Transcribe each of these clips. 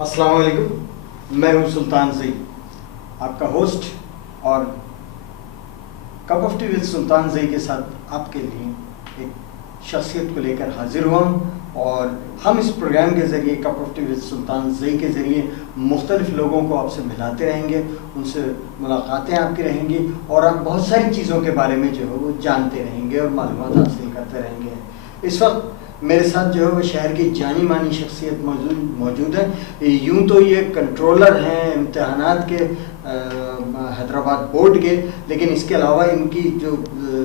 अस्सलाम वालेकुम, मैं हूं सुल्तान ज़ई, आपका होस्ट, और कप ऑफ टी विद सुल्तान ज़ई के साथ आपके लिए एक शख्सियत को लेकर हाजिर हुआ हूँ। और हम इस प्रोग्राम के ज़रिए कप ऑफ टी विद सुल्तान ज़ई के ज़रिए मुख्तलिफ़ लोगों को आपसे मिलाते रहेंगे, उनसे मुलाकातें आपकी रहेंगी और आप बहुत सारी चीज़ों के बारे में जो है वो जानते रहेंगे और मालूमात हासिल करते रहेंगे। इस वक्त मेरे साथ जो है वो शहर की जानी मानी शख्सियत मौजूद है। यूँ तो ये कंट्रोलर हैं इम्तहानात के हैदराबाद बोर्ड के, लेकिन इसके अलावा इनकी जो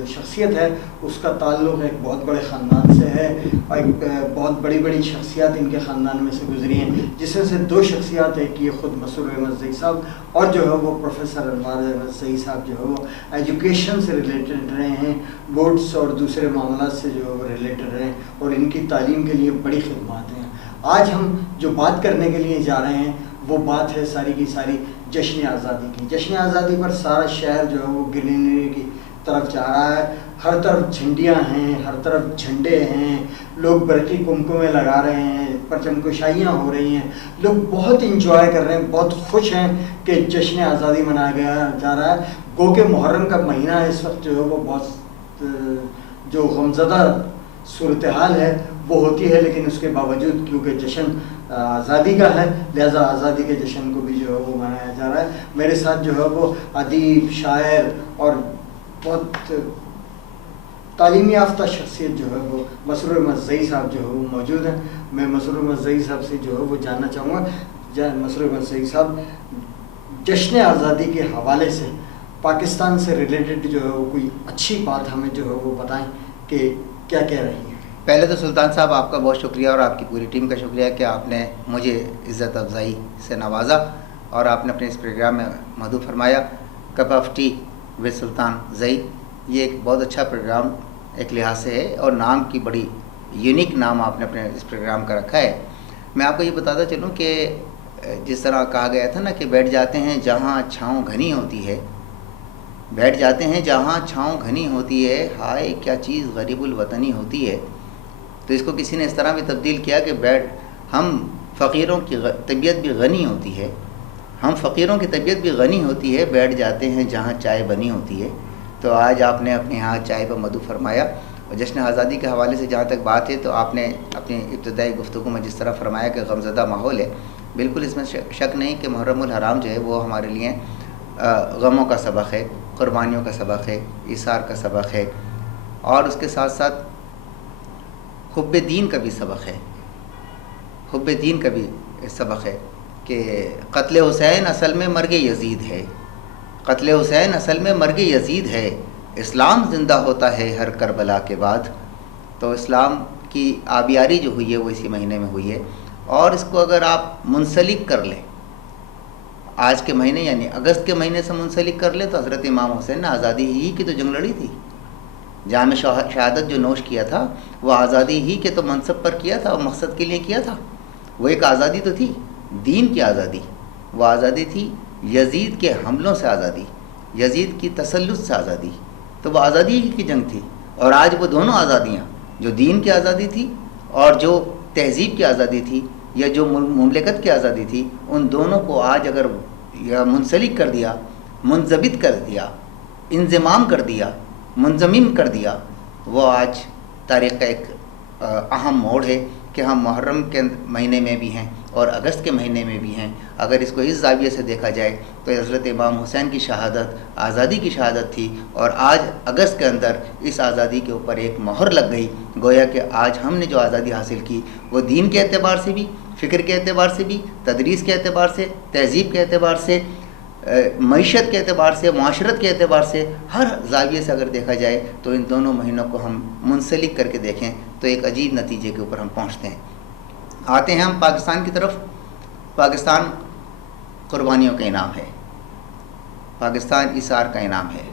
शख्सियत है उसका ताल्लुक़ एक बहुत बड़े ख़ानदान से है और एक बहुत बड़ी बड़ी शख्सियात इनके ख़ानदान में से गुजरी हैं, जिसमें से दो शख्सियात है कि ये ख़ुद मसरूर अहमद ज़ई साहब और जो है वो प्रोफेसर अनवार अहमद ज़ई साहब जो है वो एजुकेशन से रिलेटेड रहे हैं, बोर्ड्स और दूसरे मामला से जो है वो रिलेटेड रहे हैं और इनकी तालीम के लिए बड़ी खिदमत हैं। आज हम जो बात करने के लिए जा रहे हैं वो बात है सारी की सारी जश्न आज़ादी की। जश्न आज़ादी पर सारा शहर जो है वो ग्रीनरी की तरफ जा रहा है, हर तरफ झंडियाँ हैं, हर तरफ झंडे हैं, लोग बरक़ी कुमकुमें लगा रहे हैं, परचमकुशाइयाँ हो रही हैं, लोग बहुत इंजॉय कर रहे हैं, बहुत खुश हैं कि जश्न आज़ादी मनाया जा रहा है। गो के मुहर्रम का महीना है, इस वक्त जो है वो बहुत जो गमज़दा सूरत हाल है वो होती है, लेकिन उसके बावजूद क्योंकि जश्न आज़ादी का है लिहाजा आज़ादी के जश्न को भी जो है वो मनाया जा रहा है। मेरे साथ जो है वो अदीब, शायर और बहुत तालीमी याफ्ता शख्सियत जो है वो मसरूर अहमद ज़ई साहब जो है वो मौजूद हैं। मैं मसरूर अहमद ज़ई साहब से जो है वो जानना चाहूँगा, मसरूर अहमद ज़ई साहब जश्न आज़ादी के हवाले से पाकिस्तान से रिलेटेड जो है वो कोई अच्छी बात हमें जो है वो बताएं कि क्या कह रही है। पहले तो सुल्तान साहब आपका बहुत शुक्रिया और आपकी पूरी टीम का शुक्रिया कि आपने मुझे इज़्ज़त अफ़ज़ाई से नवाजा और आपने अपने इस प्रोग्राम में मदऊ फरमाया। कप ऑफ टी विद सुल्तान ज़ई ये एक बहुत अच्छा प्रोग्राम एक लिहाज से है और नाम की बड़ी यूनिक नाम आपने अपने इस प्रोग्राम का रखा है। मैं आपको ये बताता चलूँ कि जिस तरह कहा गया था ना कि बैठ जाते हैं जहाँ छाँव घनी होती है, बैठ जाते हैं जहाँ छाँव घनी होती है, हाय क्या चीज़ गरीबुल वतनी होती है। तो इसको किसी ने इस तरह भी तब्दील किया कि हम फ़कीरों की तबीयत भी गनी होती है, हम फ़कीरों की तबीयत भी गनी होती है, बैठ जाते हैं जहाँ चाय बनी होती है। तो आज आपने अपने यहाँ चाय पर मदऊ फरमाया और जश्न आज़ादी के हवाले से जहाँ तक बात है तो आपने अपनी इब्तदाई गुफ्तगू में जिस तरह फरमाया कि गमज़दा माहौल है, बिल्कुल इसमें शक नहीं कि मुहर्रमुल हराम जो है वो हमारे लिए गमों का सबक है, क़ुरबानियों का सबक है, इसार का सबक है और उसके साथ साथ हुब्बे दीन का भी सबक है। हुब्बे दीन का भी सबक है कि क़त्ल हुसैन असल में मर्ग यज़ीद है, क़त्ल हुसैन असल में मर्ग यज़ीद है, इस्लाम ज़िंदा होता है हर करबला के बाद। तो इस्लाम की आबियारी जो हुई है वो इसी महीने में हुई है और इसको अगर आप मुंसलिक कर लें आज के महीने यानी अगस्त के महीने से मुंसलिक कर ले तो हज़रत इमाम हुसैन ने आज़ादी ही की तो जंग लड़ी थी। जाम शहादत जो नोश किया था वो आज़ादी ही के तो मनसब पर किया था और मकसद के लिए किया था। वो एक आज़ादी तो थी, दीन की आज़ादी, वो आज़ादी थी यज़ीद के हमलों से आज़ादी, यज़ीद की तसल्लुत से आज़ादी, तो वो आज़ादी ही की जंग थी। और आज वो दोनों आज़ादियाँ जो दीन की आज़ादी थी और जो तहज़ीब की आज़ादी थी या जो मुमलिकत की आज़ादी थी, उन दोनों को आज अगर या मुंसलिक कर दिया, मुंज़बित कर दिया, इंज़िमाम कर दिया, मुंज़मिम कर दिया, वो आज तारीख़ का एक अहम मोड़ है कि हम मुहर्रम के महीने में भी हैं और अगस्त के महीने में भी हैं। अगर इसको इस ज़ाविये से देखा जाए तो हज़रत इमाम हुसैन की शहादत आज़ादी की शहादत थी और आज अगस्त के अंदर इस आज़ादी के ऊपर एक मोहर लग गई। गोया कि आज हमने जो आज़ादी हासिल की वो दीन के एतबार से भी, फ़िक्र के एतबार से भी, तदरीस के एतबार से, तहज़ीब के एतबार से, मईशत के एतबार से, मुआशरत के एतबार से, हर ज़ाविये से अगर देखा जाए तो इन दोनों महीनों को हम मुंसलिक करके देखें तो एक अजीब नतीजे के ऊपर हम पहुँचते हैं। आते हैं हम पाकिस्तान की तरफ। पाकिस्तान कुर्बानियों का इनाम है, पाकिस्तान इसार का इनाम है।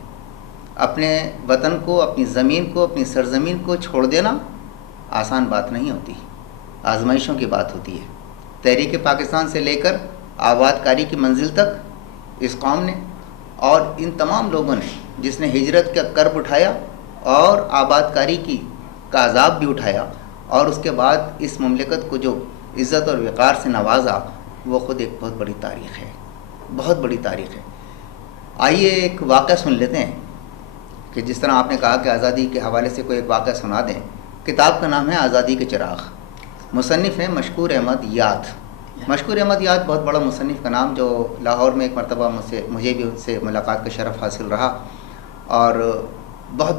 अपने वतन को, अपनी ज़मीन को, अपनी सरज़मीन को छोड़ देना आसान बात नहीं होती, आजमाइशों की बात होती है। तहरीक पाकिस्तान से लेकर आबादकारी की मंजिल तक इस कौम ने और इन तमाम लोगों ने जिसने हिजरत का कर्ब उठाया और आबादकारी का अज़ाब भी उठाया, اور اس کے بعد اس مملکت کو جو عزت اور وقار سے نوازا وہ خود ایک بہت بڑی تاریخ ہے، بہت بڑی تاریخ ہے۔ آئیے ایک واقعہ سن لیتے ہیں کہ جس طرح آپ نے کہا کہ آزادی کے حوالے سے کوئی ایک واقعہ سنا دیں۔ کتاب کا نام ہے آزادی کے چراغ، مصنف ہیں مشکور احمد یاد۔ مشکور احمد یاد بہت بڑا مصنف کا نام، جو لاہور میں ایک مرتبہ مجھے بھی ان سے ملاقات کا شرف حاصل رہا، اور بہت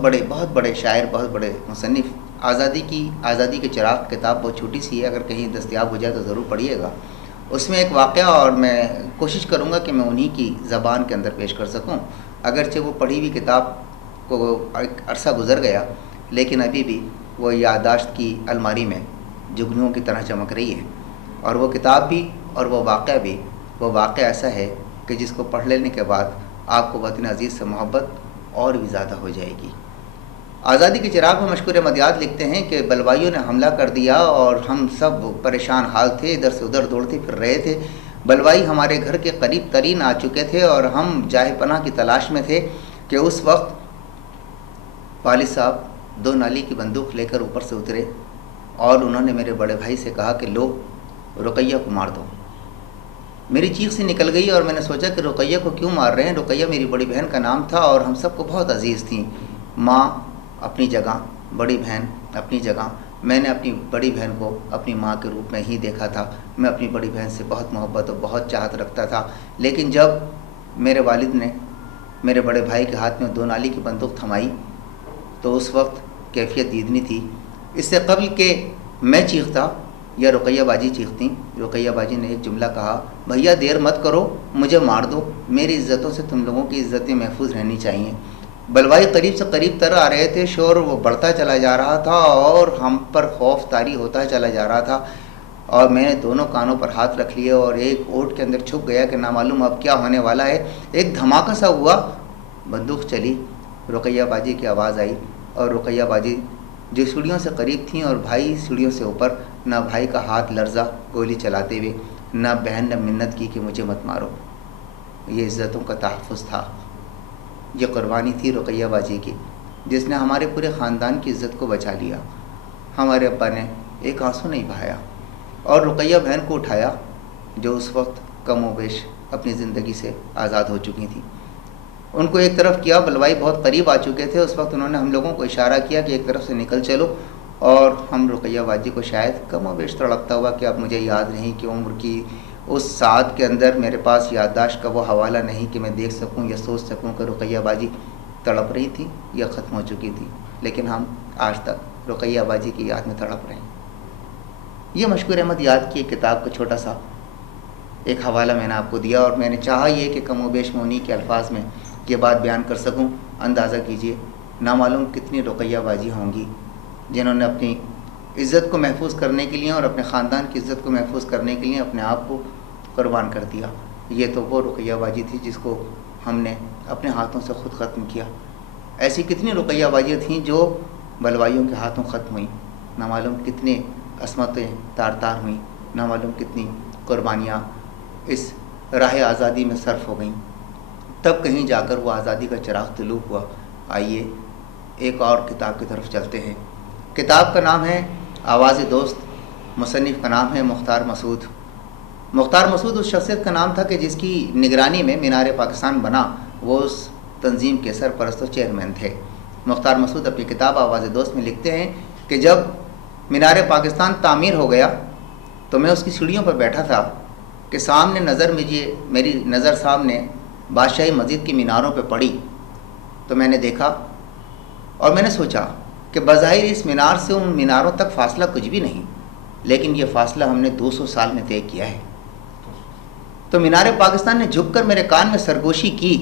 بڑے شاعر، بہت بڑے مصنف۔ آزادی کے چراغ کتاب بہت چھوٹی سی ہے، اگر کہیں دستیاب ہو جائے تو ضرور پڑھیے گا۔ اس میں ایک واقعہ، اور میں کوشش کروں گا کہ میں انہی کی زبان کے اندر پیش کر سکوں، اگرچہ وہ پڑھی ہوئی کتاب کو ایک عرصہ گزر گیا، لیکن ابھی بھی وہ یادداشت کی الماری میں جگنوؤں کی طرح چمک رہی ہے۔ اور وہ کتاب بھی اور وہ واقعہ ایسا ہے کہ جس کو پڑھ لینے کے بعد آپ کو وطن عزیز سے محبت اور بھی زیادہ ہو جائے گی۔ آزادی کے چراغ میں مشکور احمد یاد لکھتے ہیں کہ بلوائیوں نے حملہ کر دیا اور ہم سب پریشان حال تھے، ادھر سے ادھر دوڑتے پھر رہے تھے۔ بلوائی ہمارے گھر کے قریب ترین آ چکے تھے اور ہم جاہ پناہ کی تلاش میں تھے کہ اس وقت والد صاحب 2 نالی کی بندوق لے کر اوپر سے اترے، اور انہوں نے میرے بڑے بھائی سے کہا کہ لو رقیہ کو مار دو۔ میری چیخ سے نکل گئی اور میں نے سوچا کہ رقیہ کو کیوں مار رہے ہیں؟ رقیہ میری بڑی بہن کا نام تھا اور ہم سب کو بہت عزیز تھیں۔ ماں اپنی جگہ، بڑی بہن اپنی جگہ۔ میں نے اپنی بڑی بہن کو اپنی ماں کے روپ میں ہی دیکھا تھا۔ میں اپنی بڑی بہن سے بہت محبت اور بہت چاہت رکھتا تھا، لیکن جب میرے والد نے میرے بڑے بھائی کے ہاتھ میں 2 نالی کی بندوق تھمائی تو اس وقت کیفیت دیدنی تھی۔ اس سے قبل کہ میں چیختا یا رقیہ باجی چیختیں، رقیہ باجی نے ایک جملہ کہا، بھیا دیر مت کرو، مجھے مار دو، میری عزتوں سے تم لوگوں کی عزتیں محفوظ رہنی چاہیے۔ بلوائی قریب سے قریب تر آ رہے تھے، شور وہ بڑھتا چلا جا رہا تھا اور ہم پر خوف طاری ہوتا چلا جا رہا تھا، اور میں نے دونوں کانوں پر ہاتھ رکھ لیے اور ایک اوٹ کے اندر چھپ گیا کہ نامعلوم اب کیا ہونے والا ہے۔ ایک دھماکہ سا ہوا، بندوق چلی، رقیہ باجی کی آواز آئی، اور رقیہ باجی جو سیڑھیوں سے قریب تھیں اور بھائی سیڑھیوں سے اوپر، نہ بھائی کا ہاتھ لرزا گولی چلاتے ہوئے، نہ بہن نے منت کی کہ مجھے مت مارو۔ یہ عزتوں کا تحفظ تھا، یہ قربانی تھی رقیہ باجی کی، جس نے ہمارے پورے خاندان کی عزت کو بچا لیا۔ ہمارے ابا نے ایک آنسو نہیں بہایا اور رقیہ بہن کو اٹھایا، جو اس وقت کم و بیش اپنی زندگی سے آزاد ہو چکی تھیں۔ ان کو ایک طرف کیا، بلوائی بہت قریب آ چکے تھے، اس وقت انہوں نے ہم لوگوں کو اشارہ کیا کہ ایک طرف سے نکل چلو، اور ہم رقیہ باجی کو شاید کم و بیش تڑپتا ہوا کہ اب مجھے یاد نہیں کہ عمر کی اس ساعت کے اندر میرے پاس یادداشت کا وہ حوالہ نہیں کہ میں دیکھ سکوں یا سوچ سکوں کہ رقیہ باجی تڑپ رہی تھی یا ختم ہو چکی تھی، لیکن ہم آج تک رقیہ باجی کی یاد میں تڑپ رہے ہیں۔ یہ مشکور احمد یاد کی ایک کتاب کا چھوٹا سا ایک حوالہ میں نے آپ کو دیا، اور میں نے چاہا یہ کہ کم و بیش میں انہی کے الفاظ میں یہ بات بیان کر سکوں۔ اندازہ کیجئے نامعلوم کتنی رقیہ باجی ہوں گی جنہوں نے اپنی عزت کو محفوظ کرنے کے لیے اور اپنے خاندان کی عزت کو محفوظ کرنے کے لیے اپنے آپ کو قربان کر دیا۔ یہ تو وہ رقیہ باجی تھی جس کو ہم نے اپنے ہاتھوں سے خود ختم کیا۔ ایسی کتنی رقیہ باجیاں تھیں جو بلوائیوں کے ہاتھوں ختم ہوئیں، نامعلوم کتنے عصمتیں تار تار ہوئیں، نامعلوم کتنی قربانیاں اس راہ آزادی میں صرف ہو گئیں، تب کہیں جا کر وہ آزادی کا چراغ طلوع ہوا۔ آئیے ایک اور کتاب کی طرف چلتے ہیں۔ کتاب کا نام ہے آواز دوست، مصنف کا نام ہے مختار مسعود۔ مختار مسعود اس شخصیت کا نام تھا کہ جس کی نگرانی میں مینار پاکستان بنا، وہ اس تنظیم کے سرپرست و چیئرمین تھے۔ مختار مسعود اپنی کتاب آواز دوست میں لکھتے ہیں کہ جب مینار پاکستان تعمیر ہو گیا تو میں اس کی سیڑھیوں پر بیٹھا تھا کہ سامنے میری نظر سامنے بادشاہی مسجد کی میناروں پہ پڑی، تو میں نے دیکھا اور میں نے سوچا کہ بظاہر اس مینار سے ان میناروں تک فاصلہ کچھ بھی نہیں، لیکن یہ فاصلہ ہم نے 200 سال میں طے کیا ہے۔ تو مینار پاکستان نے جھک کر میرے کان میں سرگوشی کی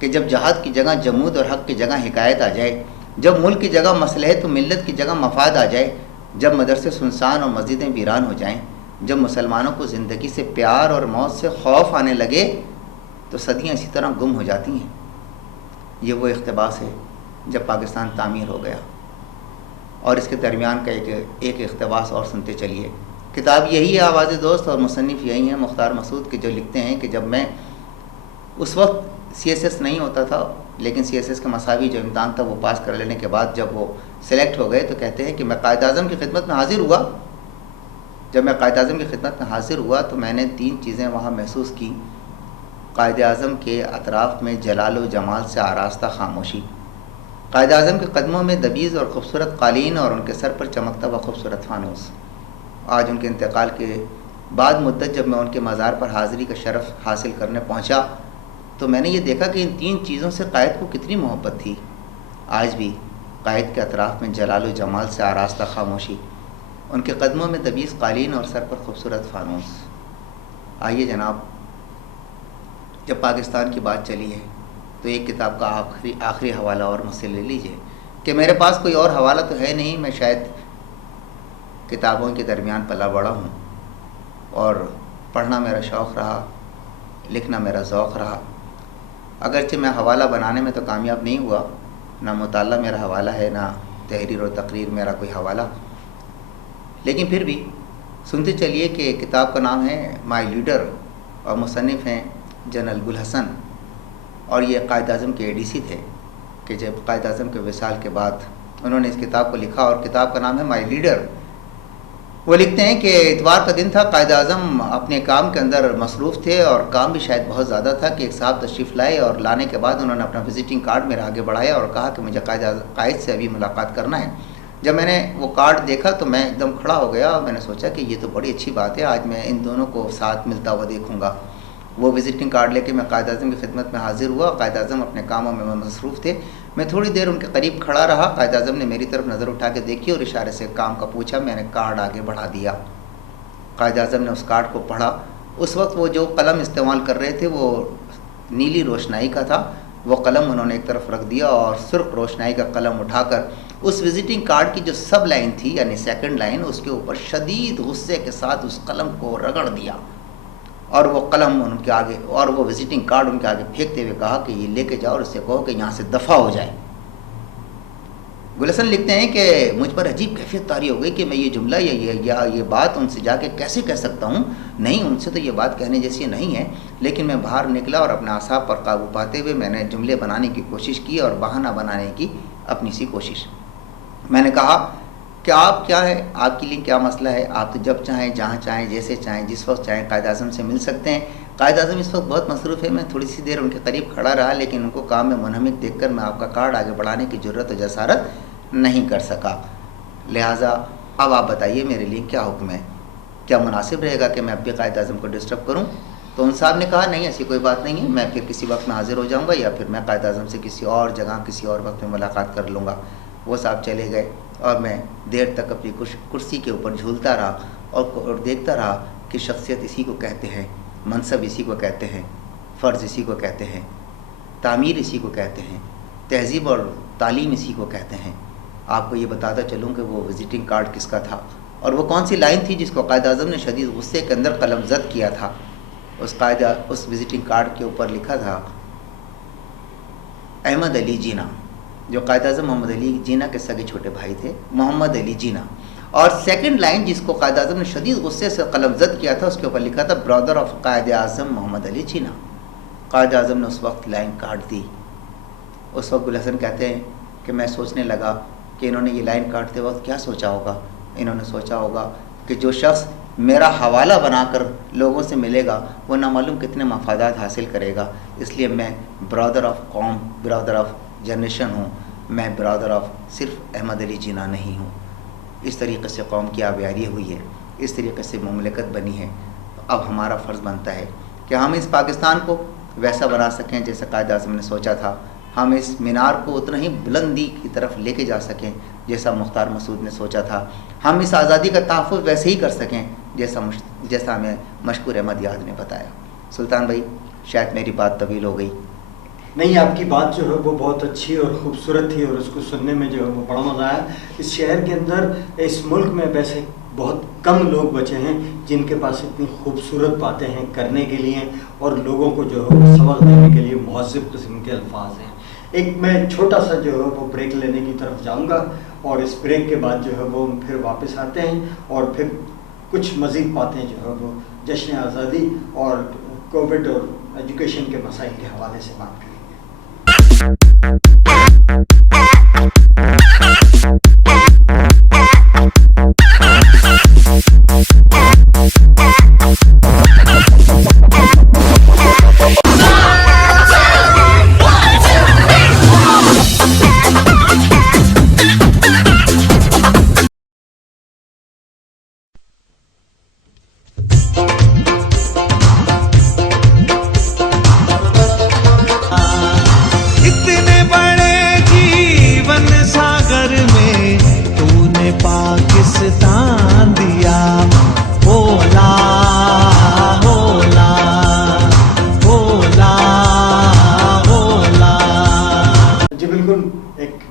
کہ جب جہاد کی جگہ جمود اور حق کی جگہ حکایت آ جائے، جب ملک کی جگہ مصلحت و ملت کی جگہ مفاد آ جائے، جب مدرسے سنسان اور مسجدیں ویران ہو جائیں، جب مسلمانوں کو زندگی سے پیار اور موت سے خوف آنے لگے، تو صدیاں اسی طرح گم ہو جاتی ہیں۔ یہ وہ اقتباس ہے جب پاکستان تعمیر ہو گیا، اور اس کے درمیان کا ایک اقتباس اور سنتے چلیے۔ کتاب یہی ہے آواز دوست، اور مصنف یہی ہیں مختار مسعود کے، جو لکھتے ہیں کہ جب میں اس وقت CSS نہیں ہوتا تھا، لیکن CSS کا مساوی جو امتحان تھا وہ پاس کر لینے کے بعد جب وہ سلیکٹ ہو گئے تو کہتے ہیں کہ میں قائد اعظم کی خدمت میں حاضر ہوا. جب میں قائد اعظم کی خدمت میں حاضر ہوا تو میں نے 3 چیزیں وہاں محسوس کی. قائد اعظم کے اطراف میں جلال و جمال سے آراستہ خاموشی، قائد اعظم کے قدموں میں دبیز اور خوبصورت قالین اور ان کے سر پر چمکتا ہوا خوبصورت فانوس. آج ان کے انتقال کے بعد مدت جب میں ان کے مزار پر حاضری کا شرف حاصل کرنے پہنچا تو میں نے یہ دیکھا کہ ان 3 چیزوں سے قائد کو کتنی محبت تھی. آج بھی قائد کے اطراف میں جلال و جمال سے آراستہ خاموشی، ان کے قدموں میں دبیز قالین اور سر پر خوبصورت فانوس. آئیے جناب، جب پاکستان کی بات چلی ہے تو ایک کتاب کا آخری حوالہ اور مجھ سے لے لیجئے کہ میرے پاس کوئی اور حوالہ تو ہے نہیں. میں شاید کتابوں کے درمیان پلا بڑا ہوں اور پڑھنا میرا شوق رہا، لکھنا میرا ذوق رہا. اگرچہ میں حوالہ بنانے میں تو کامیاب نہیں ہوا، نہ مطالعہ میرا حوالہ ہے، نہ تحریر و تقریر میرا کوئی حوالہ، لیکن پھر بھی سنتے چلیے کہ کتاب کا نام ہے مائی لیڈر اور مصنف ہیں جنرل گل حسن، اور یہ قائد اعظم کے ADC تھے کہ جب قائد اعظم کے وصال کے بعد انہوں نے اس کتاب کو لکھا اور کتاب کا نام ہے مائی لیڈر. وہ لکھتے ہیں کہ اتوار کا دن تھا، قائد اعظم اپنے کام کے اندر مصروف تھے اور کام بھی شاید بہت زیادہ تھا کہ ایک صاحب تشریف لائے اور لانے کے بعد انہوں نے اپنا وزٹنگ کارڈ میرا آگے بڑھایا اور کہا کہ مجھے قائد سے ابھی ملاقات کرنا ہے. جب میں نے وہ کارڈ دیکھا تو میں ایک دم کھڑا ہو گیا اور میں نے سوچا کہ یہ تو بڑی اچھی بات ہے، آج میں ان دونوں کو ساتھ ملتا ہوا دیکھوں گا. وہ وزٹنگ کارڈ لے کے میں قائد اعظم کی خدمت میں حاضر ہوا. قائد اعظم اپنے کاموں میں مصروف تھے. میں تھوڑی دیر ان کے قریب کھڑا رہا. قائد اعظم نے میری طرف نظر اٹھا کے دیکھی اور اشارے سے کام کا پوچھا. میں نے کارڈ آگے بڑھا دیا. قائد اعظم نے اس کارڈ کو پڑھا. اس وقت وہ جو قلم استعمال کر رہے تھے وہ نیلی روشنائی کا تھا. وہ قلم انہوں نے ایک طرف رکھ دیا اور سرخ روشنائی کا قلم اٹھا کر اس وزٹنگ کارڈ کی جو سب لائن تھی یعنی سیکنڈ لائن، اس کے اوپر شدید غصے کے ساتھ اس قلم کو رگڑ دیا اور وہ قلم ان کے آگے اور وہ وزٹنگ کارڈ ان کے آگے پھینکتے ہوئے کہا کہ یہ لے کے جاؤ اور اس سے کہو کہ یہاں سے دفع ہو جائے. گل حسن لکھتے ہیں کہ مجھ پر عجیب کیفیت طاری ہو گئی کہ میں یہ جملہ یا یہ بات ان سے جا کے کیسے کہہ سکتا ہوں. نہیں، ان سے تو یہ بات کہنے جیسی نہیں ہے، لیکن میں باہر نکلا اور اپنے اعصاب پر قابو پاتے ہوئے میں نے جملے بنانے کی کوشش کی اور بہانہ بنانے کی اپنی سی کوشش. میں نے کہا کہ آپ کیا ہے، آپ کے لیے کیا مسئلہ ہے، آپ تو جب چاہیں، جہاں چاہیں، جیسے چاہیں، جس وقت چاہیں قائد اعظم سے مل سکتے ہیں. قائد اعظم اس وقت بہت مصروف ہے. میں تھوڑی سی دیر ان کے قریب کھڑا رہا، لیکن ان کو کام میں منہمک دیکھ کر میں آپ کا کارڈ آگے بڑھانے کی جرت و جسارت نہیں کر سکا. لہٰذا اب آپ بتائیے میرے لیے کیا حکم ہے، کیا مناسب رہے گا کہ میں اب بھی قائد اعظم کو ڈسٹرب کروں؟ تو ان صاحب نے کہا نہیں، ایسی کوئی بات نہیں ہے، میں پھر کسی وقت میں حاضر ہو جاؤں گا یا پھر میں قائد اعظم سے کسی اور جگہ کسی اور وقت میں ملاقات کر لوں گا. وہ صاحب چلے گئے اور میں دیر تک اپنی کرسی کے اوپر جھولتا رہا اور دیکھتا رہا کہ شخصیت اسی کو کہتے ہیں، منصب اسی کو کہتے ہیں، فرض اسی کو کہتے ہیں، تعمیر اسی کو کہتے ہیں، تہذیب اور تعلیم اسی کو کہتے ہیں. آپ کو یہ بتاتا چلوں کہ وہ وزٹنگ کارڈ کس کا تھا اور وہ کون سی لائن تھی جس کو قائد اعظم نے شدید غصے کے اندر قلم زد کیا تھا. اس وزٹنگ کارڈ کے اوپر لکھا تھا احمد علی جینا، جو قائد اعظم محمد علی جینا کے سگے چھوٹے بھائی تھے، محمد علی جینا. اور سیکنڈ لائن جس کو قائد اعظم نے شدید غصے سے قلم زد کیا تھا اس کے اوپر لکھا تھا برادر آف قائد اعظم محمد علی جینا. قائد اعظم نے اس وقت لائن کاٹ دی. اس وقت گل حسن کہتے ہیں کہ میں سوچنے لگا کہ انہوں نے یہ لائن کاٹتے وقت کیا سوچا ہوگا. انہوں نے سوچا ہوگا کہ جو شخص میرا حوالہ بنا کر لوگوں سے ملے گا وہ نہ معلوم کتنے مفادات حاصل کرے گا، اس لیے میں برادر آف قوم، برادر آف جنریشن ہوں، میں برادر آف صرف احمد علی جینا نہیں ہوں. اس طریقے سے قوم کی آبیاری ہوئی ہے، اس طریقے سے مملکت بنی ہے. اب ہمارا فرض بنتا ہے کہ ہم اس پاکستان کو ویسا بنا سکیں جیسے قائد اعظم نے سوچا تھا. ہم اس مینار کو اتنا ہی بلندی کی طرف لے کے جا سکیں جیسا مختار مسعود نے سوچا تھا. ہم اس آزادی کا تحفظ ویسے ہی کر سکیں جیسا ہمیں مشکور احمد یاد نے بتایا. سلطان بھائی شاید میری بات طویل ہو گئی. نہیں، آپ کی بات جو ہے وہ بہت اچھی اور خوبصورت تھی اور اس کو سننے میں جو ہے وہ بڑا مزہ آیا. اس شہر کے اندر، اس ملک میں ویسے بہت کم لوگ بچے ہیں جن کے پاس اتنی خوبصورت باتیں ہیں کرنے کے لیے اور لوگوں کو جو ہے وہ سبق دینے کے لیے مہذب قسم کے الفاظ ہیں. ایک میں چھوٹا سا جو ہے وہ بریک لینے کی طرف جاؤں گا اور اس بریک کے بعد جو ہے وہ پھر واپس آتے ہیں اور پھر کچھ مزید باتیں جو ہے وہ جشن آزادی اور کووڈ اور ایجوکیشن کے مسائل کے حوالے سے بات کریں گے.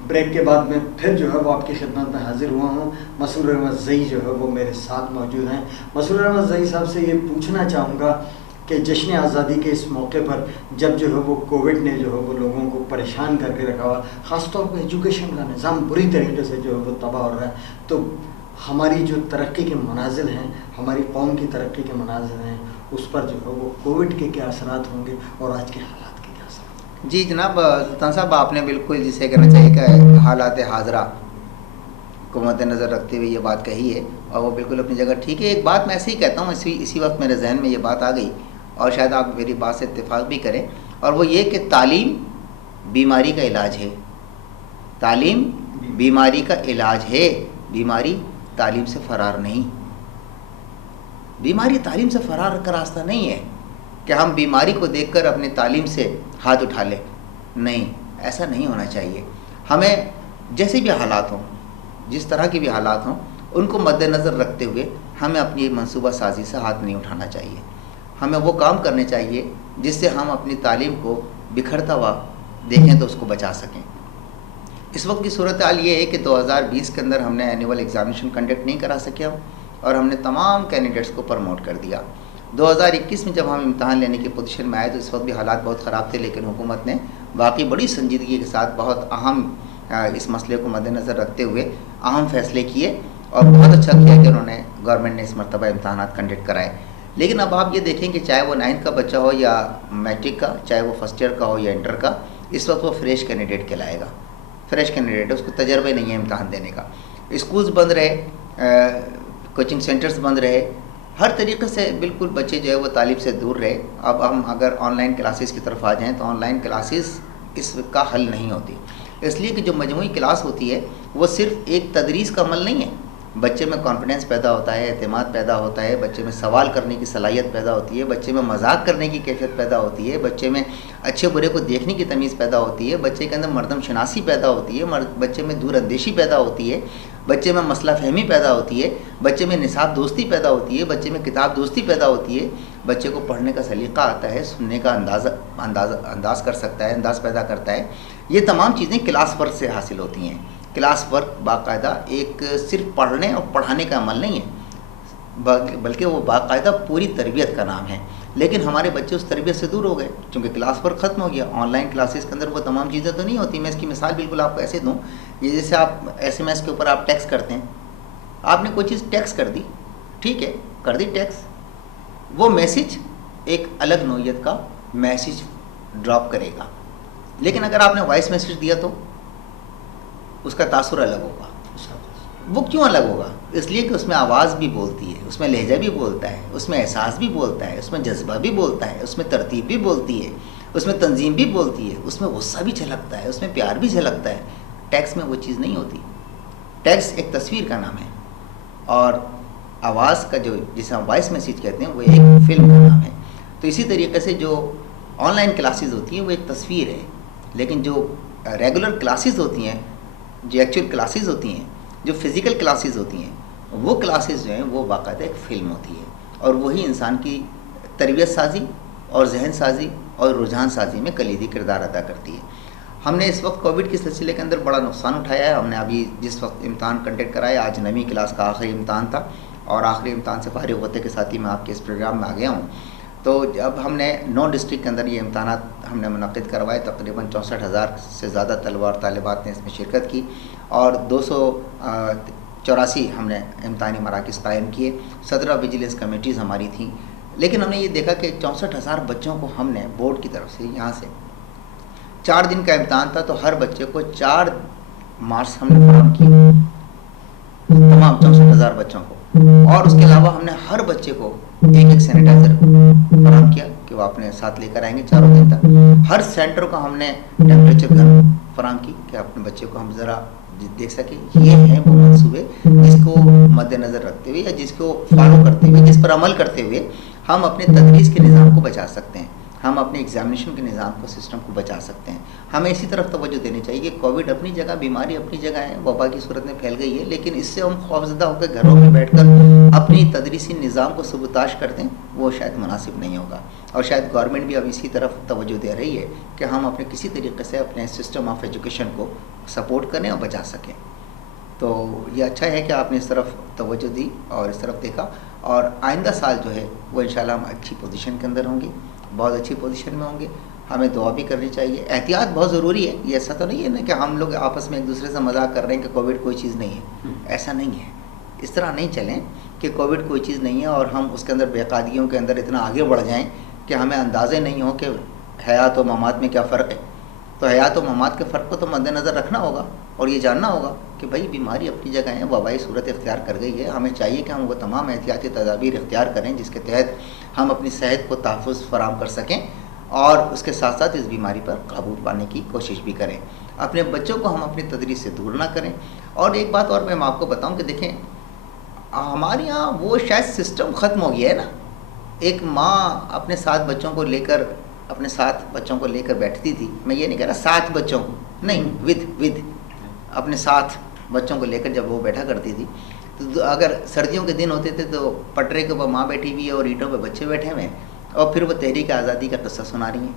ब्रेक के बाद मैं फिर जो है वो आपकी खिदमत में हाजिर हुआ हूँ। मसूर अहमद ज़ई जो है वो मेरे साथ मौजूद हैं। मसूर अहमद ज़ई साहब से ये पूछना चाहूँगा कि जश्न आज़ादी के इस मौके पर जब जो है वो कोविड ने जो है वो लोगों को परेशान करके रखा हुआ, ख़ासतौर पर एजुकेशन का निज़ाम बुरी तरीके से जो है वो तबाह हो रहा है, तो हमारी जो तरक्की के मनाजिल हैं, हमारी कौम की तरक्की के मनाजिल हैं, उस पर जो है वो कोविड के क्या असरात होंगे और आज के हालात के क्या असर? जी जनाब सुल्तान साहब, आपने बिल्कुल जिसे कहना चाहिए कि हालात हाजरा को मद्देनज़र रखते हुए ये बात कही है और वो बिल्कुल अपनी जगह ठीक है। एक बात मैं ऐसे ही कहता हूँ, इसी वक्त मेरे जहन में ये बात आ गई और शायद आप मेरी बात से इत्तेफाक भी करें, और वो ये कि तालीम बीमारी का इलाज है। तालीम बीमारी का इलाज है, बीमारी तालीम से फ़रार नहीं। बीमारी तालीम से फ़रार का रास्ता नहीं है कि हम बीमारी को देखकर अपनी तालीम से हाथ उठा लें। नहीं, ऐसा नहीं होना चाहिए। हमें जैसे भी हालात हों, जिस तरह के भी हालात हों, उनको मद्देनज़र रखते हुए हमें अपनी मंसूबा साजी से हाथ नहीं उठाना चाहिए। हमें वो काम करने चाहिए जिससे हम अपनी तालीम को बिखरता हुआ देखें तो उसको बचा सकें। इस वक्त की सूरत हाल ये है कि 2020 के अंदर हमने एनुअल एग्ज़ामिनेशन कंडक्ट नहीं करा सके हम, और हमने तमाम कैंडिडेट्स को प्रमोट कर दिया। 2021 में जब हम इम्तहान लेने की पोजीशन में आए तो इस वक्त भी हालात बहुत ख़राब थे, लेकिन हुकूमत ने बाकी बड़ी संजीदगी के साथ बहुत अहम इस मसले को मद्देनज़र रखते हुए अहम फ़ैसले किए और बहुत अच्छा किया कि उन्होंने गवर्नमेंट ने इस मरतबा इम्तहानात कंडक्ट कराए। लेकिन अब आप ये देखें कि चाहे वो 9th का बच्चा हो या मैट्रिक का, चाहे वो फर्स्ट ईयर का हो या इंटर का, इस वक्त वो फ्रेश कैंडिडेट कहलाएगा। फ्रेश कैंडिडेट है, उसको तजर्बा नहीं है इम्तहान देने का। स्कूल्स बंद रहे, कोचिंग सेंटर्स बंद रहे, हर तरीके से बिल्कुल बच्चे जो है वो तालीम से दूर रहे। अब हम अगर ऑनलाइन क्लासेस की तरफ आ जाएं तो ऑनलाइन क्लासेस इसका हल नहीं होती, इसलिए कि जो मजमूई क्लास होती है वो सिर्फ एक तदरीस का अमल नहीं है। बच्चे में कॉन्फिडेंस पैदा होता है, एतमाद पैदा होता है, बच्चे में सवाल करने की सलाहियत पैदा होती है, बच्चे में मजाक करने की कैफियत पैदा होती है, बच्चे में अच्छे बुरे को देखने की तमीज़ पैदा होती है, बच्चे के अंदर मर्दम शनासी पैदा होती है, बच्चे में दूर अंदेशी पैदा होती है, बच्चे में मसला फहमी पैदा होती है, बच्चे में निसाब दोस्ती पैदा होती है, बच्चे में किताब दोस्ती पैदा होती है, बच्चे को पढ़ने का सलीका आता है, सुनने का अंदाज़ कर सकता है, अंदाज़ पैदा करता है। ये तमाम चीज़ें क्लास वर्क से हासिल होती हैं। क्लास वर्क बाकायदा एक सिर्फ पढ़ने और पढ़ाने का अमल नहीं है, बल्कि वो बाकायदा पूरी तरबियत का नाम है। लेकिन हमारे बच्चे उस तरबियत से दूर हो गए क्योंकि क्लास वर्क ख़त्म हो गया। ऑनलाइन क्लासेस के अंदर वो तमाम चीज़ें तो नहीं होती। मैं इसकी मिसाल बिल्कुल आपको ऐसे दूँ, ये जैसे आप SMS के ऊपर आप टेक्स्ट करते हैं, आपने कोई चीज़ टेक्स्ट कर दी, ठीक है, कर दी टेक्स्ट, वो मैसेज एक अलग नौइयत का मैसेज ड्रॉप करेगा। लेकिन अगर आपने वॉइस मैसेज दिया तो उसका तासुर अलग होगा। वो क्यों अलग होगा? इसलिए कि उसमें आवाज़ भी बोलती है, उसमें लहजा भी बोलता है, उसमें एहसास भी बोलता है, उसमें जज्बा भी बोलता है, उसमें तरतीब भी बोलती है, उसमें तंजीम भी बोलती है, उसमें गुस्सा भी झलकता है, उसमें प्यार भी झलकता है। टेक्स्ट में वो चीज़ नहीं होती। टेक्स्ट एक तस्वीर का नाम है और आवाज़ का जो जिसे हम वॉइस मैसेज कहते हैं वो एक फ़िल्म का नाम है। तो इसी तरीके से जो ऑनलाइन क्लासेस होती हैं वो एक तस्वीर है, लेकिन जो रेगुलर क्लासेस होती हैं, जो एक्चुअल क्लासेस होती हैं, जो फिज़िकल क्लासेस होती हैं, वो क्लासेस जो हैं वो बाकायदा एक फ़िल्म होती है और वही इंसान की तरबियत साजी और जहन साजी और रुझान साजी में कलीदी किरदार अदा करती है। हमने इस वक्त कोविड के सिलसिले के अंदर बड़ा नुकसान उठाया है। हमने अभी जिस वक्त इम्तहान कंडक्ट कराया, आज 9वीं क्लास का आखिरी इम्तहान था और आखिरी इम्तहान से फारिग होते के साथ ही मैं आपके इस प्रोग्राम में आ गया हूँ। तो जब हमने 9 डिस्ट्रिक्ट के अंदर ये इम्तहानात हमने मुनक़िद करवाए, तकरीबन 64,000 से ज़्यादा तलबा और तालिबात ने इसमें शिरकत की और 284 हमने इम्तहानी मराकिज़ कायम किए। 17 विजिलेंस कमेटीज़ हमारी थी। लेकिन हमने ये देखा कि 64,000 बच्चों को हमने बोर्ड की तरफ से यहाँ से 4 दिन का इम्तहान था, तो हर बच्चे को 4 मास्क हमने फराहम किए, तमाम 64,000 बच्चों को। और उसके अलावा हमने हर बच्चे को एक सैनिटाइजर फराहम किया कि वो अपने साथ लेकर आएंगे 4 दिन तक। हर सेंटर को हमने टेम्परेचर गन फराहम की कि अपने बच्चे को हम ज़रा देख सके। ये हैं वो मंसूबे जिसको मद्देनज़र रखते हुए या जिसको फॉलो करते हुए, जिस पर अमल करते हुए हम अपने तदरीस के निज़ाम को बचा सकते हैं, हम अपने एग्जामिनेशन के निज़ाम को, सिस्टम को बचा सकते हैं। हमें इसी तरफ तवज्जो देनी चाहिए कि कोविड अपनी जगह, बीमारी अपनी जगह है, वबा की सूरत में फैल गई है, लेकिन इससे हम खौफजदा होकर घरों में बैठकर अपनी तदरीसी निज़ाम को सबूताश कर दें, वो शायद मुनासिब नहीं होगा। और शायद गवर्नमेंट भी अब इसी तरफ तवज्जो दे रही है कि हम अपने किसी तरीके से अपने सिस्टम ऑफ एजुकेशन को सपोर्ट करें और बचा सकें। तो ये अच्छा है कि आपने इस तरफ तवज्जो दी और इस तरफ देखा, और आइंदा साल जो है वो इंशाल्लाह हम अच्छी पोजीशन के अंदर होंगे, बहुत अच्छी पोजीशन में होंगे। हमें दुआ भी करनी चाहिए, एहतियात बहुत ज़रूरी है। ये ऐसा तो नहीं है ना कि हम लोग आपस में एक दूसरे से मजाक कर रहे हैं कि कोविड कोई चीज़ नहीं है, ऐसा नहीं है। इस तरह नहीं चलें कि कोविड कोई चीज़ नहीं है और हम उसके अंदर बेकायदगियों के अंदर इतना आगे बढ़ जाएं कि हमें अंदाज़े नहीं हो कि हयात और ममात में क्या फ़र्क है। तो हयात और ममात के फ़र्क को तो मद्देनज़र रखना होगा और ये जानना होगा कि भाई बीमारी अपनी जगह है, वबाई सूरत इख्तियार कर गई है। हमें चाहिए कि हम वो तमाम एहतियाती तदाबीर इख्तियार करें जिसके तहत हम अपनी सेहत को तहफ़्फ़ुज़ फराहम कर सकें और उसके साथ साथ इस बीमारी पर काबू पाने की कोशिश भी करें। अपने बच्चों को हम अपनी तदरीस से दूर ना करें। और एक बात और मैं आपको बताऊं कि देखें, हमारे यहाँ वो शायद सिस्टम ख़त्म हो गया है ना। एक माँ अपने 7 बच्चों को लेकर, अपने 7 बच्चों को लेकर बैठती थी। मैं ये नहीं कह रहा 7 बच्चों को नहीं, विद अपने 7 बच्चों को लेकर जब वो बैठा करती थी, तो अगर सर्दियों के दिन होते थे तो पटरे के ऊपर माँ बैठी हुई है और ईंटों पे बच्चे बैठे हुए हैं, और फिर वो तहरीक आज़ादी का किस्सा सुना रही हैं,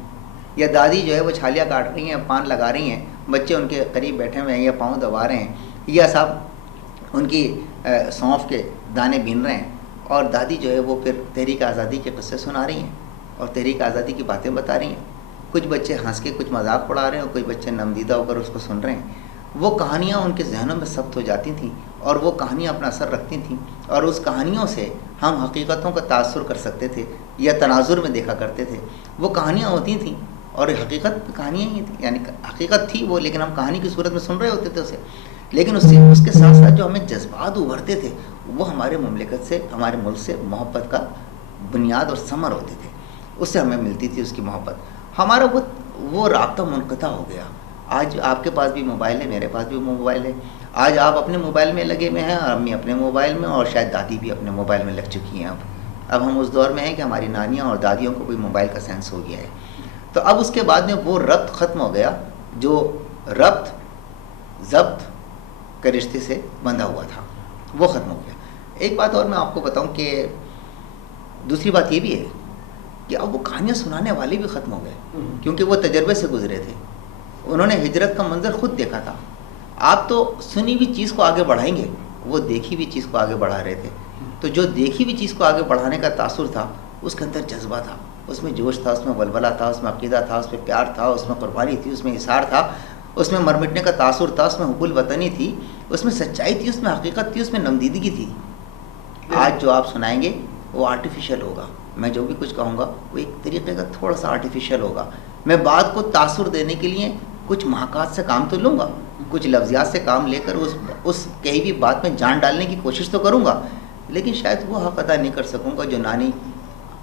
या दादी जो है वो छालियाँ काट रही हैं, पान लगा रही हैं, बच्चे उनके करीब बैठे हुए हैं या पाँव दबा रहे हैं, या साहब उनकी सौंफ के दाने बीन रहे हैं, और दादी जो है वो फिर तहरीक आज़ादी के किस्से सुना रही हैं और तहरीक आज़ादी की बातें बता रही हैं। कुछ बच्चे हंस के कुछ मजाक उड़ा रहे हैं और कुछ बच्चे नमदीदा होकर उसको सुन रहे हैं। वो कहानियाँ उनके जहनों में सख्त हो जाती थीं और वो कहानियाँ अपना असर रखती थीं, और उस कहानियों से हम हकीकतों का तासुर कर सकते थे या तनाजुर में देखा करते थे। वो कहानियाँ होती थीं और हकीकत कहानियाँ ही थी, यानी हकीकत थी वो, लेकिन हम कहानी की सूरत में सुन रहे होते थे उसे। लेकिन उसके साथ साथ जो हमें जज्बात उभरते थे वो हमारे मुमलिकत से, हमारे मुल्क से मोहब्बत का बुनियाद और समर होते थे, उससे हमें मिलती थी उसकी मोहब्बत। हमारा वो राब्ता मुनक़ता हो गया। आज आपके पास भी मोबाइल है, मेरे पास भी मोबाइल है। आज आप अपने मोबाइल में लगे हुए हैं, अम्मी अपने मोबाइल में, और शायद दादी भी अपने मोबाइल में लग चुकी हैं। अब हम उस दौर में हैं कि हमारी नानियाँ और दादियों को भी मोबाइल का सेंस हो गया है। तो अब उसके बाद में वो रब्त ख़त्म हो गया जो रब्त ज़ब्त के रिश्ते से बंधा हुआ था, वो ख़त्म हो गया। एक बात और मैं आपको बताऊं कि दूसरी बात ये भी है कि अब वो कहानियाँ सुनाने वाले भी ख़त्म हो गए, क्योंकि वो तजर्बे से गुजरे थे, उन्होंने हिजरत का मंजर खुद देखा था। आप तो सुनी हुई चीज़ को आगे बढ़ाएंगे, वो देखी हुई चीज़ को आगे बढ़ा रहे थे। तो जो देखी हुई चीज़ को आगे बढ़ाने का तासुर था, उसके अंदर जज्बा था, उसमें जोश था, उसमें वलवला था, उसमें अक़ीदा था, उसमें प्यार था, उसमें कुर्बानी थी, उसमें इसार था, उसमें मरमिटने का तासुर था, उसमें हुब्बुल वतनी थी, उसमें सच्चाई थी, उसमें हकीकत थी, उसमें नमदीदगी थी। आज जो आप सुनाएंगे वो आर्टिफिशियल होगा। मैं जो भी कुछ कहूँगा वो एक तरीके का थोड़ा सा आर्टिफिशियल होगा। मैं बात को तासुर देने के लिए कुछ महाकात से काम तो लूँगा, कुछ लफ्ज़ियात से काम लेकर उस कहीं भी बात में जान डालने की कोशिश तो करूँगा, लेकिन शायद वो हक़ अदा नहीं कर सकूँगा जो नानी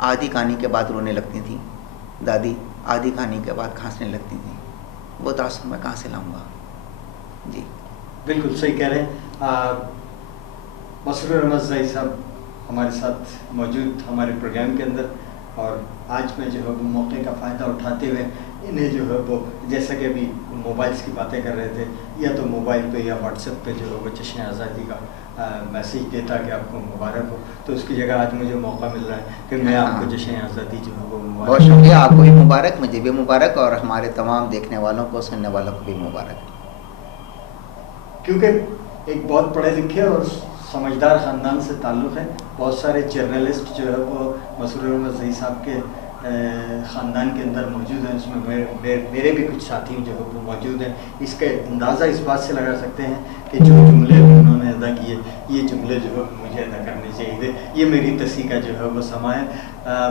आधी कहानी के बाद रोने लगती थी, दादी आधी कहानी के बाद खांसने लगती थी। वो तासुर मैं कहाँ से लाऊँगा? जी बिल्कुल सही कह रहे हैं। मसरूर अहमद ज़ई साहब हमारे साथ मौजूद हमारे प्रोग्राम के अंदर, और आज मैं जो है वो मौके का फ़ायदा उठाते हुए इन्हें जो है वो, जैसा कि अभी मोबाइल्स की बातें कर रहे थे, या तो मोबाइल पे या व्हाट्सएप पे जो है वो जश्न आज़ादी का मैसेज देता कि आपको मुबारक हो, तो उसकी जगह आज मुझे मौका मिल रहा है कि मैं आपको जश्न आज़ादी जो है वो मुबारक। बहुत शुक्रिया, आपको भी मुबारक, मुझे भी मुबारक, और हमारे तमाम देखने वालों को, सुनने वालों को भी मुबारक। क्योंकि एक बहुत पढ़े लिखे और समझदार ख़ानदान से ताल्लुक़ है। बहुत सारे जर्नलिस्ट जो है वो मसरूर अहमद ज़ई साहब के ख़ानदान के अंदर मौजूद हैं, उसमें मेरे भी कुछ साथी जो है वो मौजूद हैं। इसका अंदाज़ा इस बात से लगा सकते हैं कि जो जुमले उन्होंने نے ادا کیے، یہ جملے جو ہے مجھے ادا کرنے چاہیے تھے. یہ میری تصحیح کا جو ہے وہ سما ہے.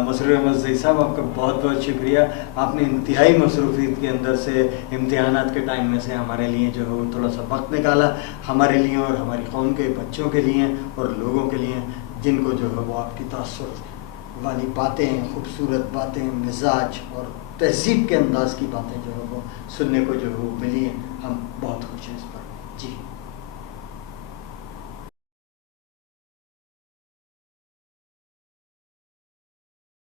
مسرور احمد زئی صاحب، آپ کا بہت بہت شکریہ. آپ نے انتہائی مصروفیت کے اندر سے امتحانات کے ٹائم میں سے ہمارے لیے جو ہے وہ تھوڑا سا وقت نکالا، ہمارے لیے اور ہماری قوم کے بچوں کے لیے اور لوگوں کے لیے جن کو جو ہے وہ آپ کی تاثر والی باتیں، خوبصورت باتیں، مزاج اور تہذیب کے انداز کی باتیں جو ہے وہ سننے کو جو ہے وہ ملی ہیں.